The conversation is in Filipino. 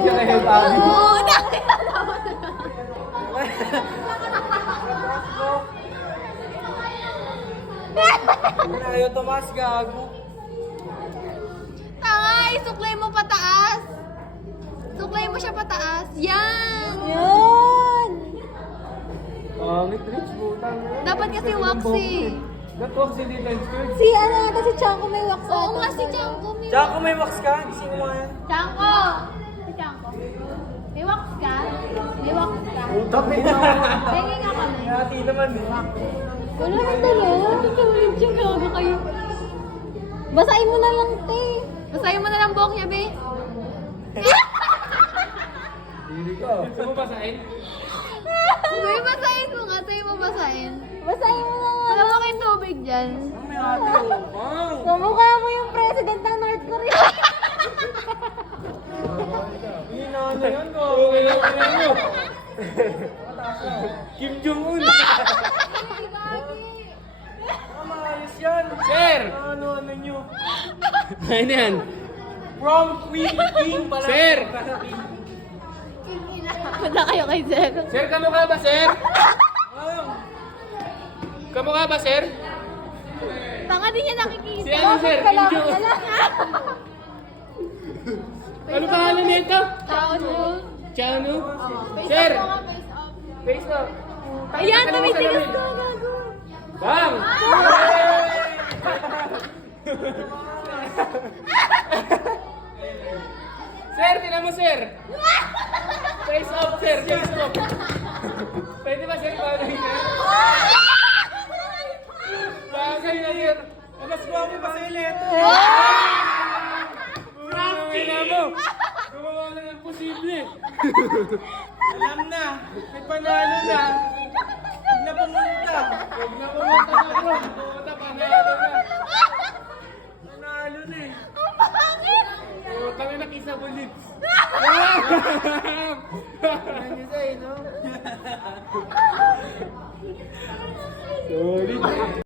Siya kaya sabi. Oo, Ayaw tumas, gago. tanga, isuklay mo pataas. Suklay mo siya pataas. Yan! Yan! Pangit, Rich, butang. Dapat kasi waxy. That waxy dito yung skirt. Si ano ata si Chanko may wax Oo ata. nga si Chanko. Tsaka kung may wax ka, gising mo yan. Chanko! Si Chanko. May wax ka? May wax ka? Tapi na. Tingin nga kami. Hati naman eh. Wala na talaga. Tutulid siya gago kayo. Basahin mo na lang, te. Basahin mo na lang buhok niya, be. Hindi ka. Gusto mo basahin? May basahin mo nga. Sa'yo mo basahin. Basahin mo na nga. Alam mo kayong tubig dyan. Ang may ate, oh. Wow. Kamukha mo yung president ng North Korea. Hindi na ano yan, go. Okay mo. Kim Jong-un. Maayos yan. Sir! Ano nyo? Ano yan? From Queen King pala. Sir! Punta kayo kay Sir. Sir, kamukha ba, sir? Kamukha ba, sir? Tanga din niya nakikita. Si ano, sir? Kim Jong-un. Ano pangalan nito? Tao no. Chano? Sir! Face up. Ayan, Pakita mo sa tumitigas lamin. na. Gago. Bang! Sir, tingnan mo, sir. Face up, sir. Face up. Pwede ba, sir? Bagay na. Bagay na, sir. Mas guwapo pa sa ileto. Tingnan mo. Gumawa na ng posible. Alam na. May panalo na. Huwag na pumunta. Huwag na pumunta na bro. Pumunta, panalo na. Panalo na eh. Oh, kami nakisa bulit. Ano niya sa'yo, no?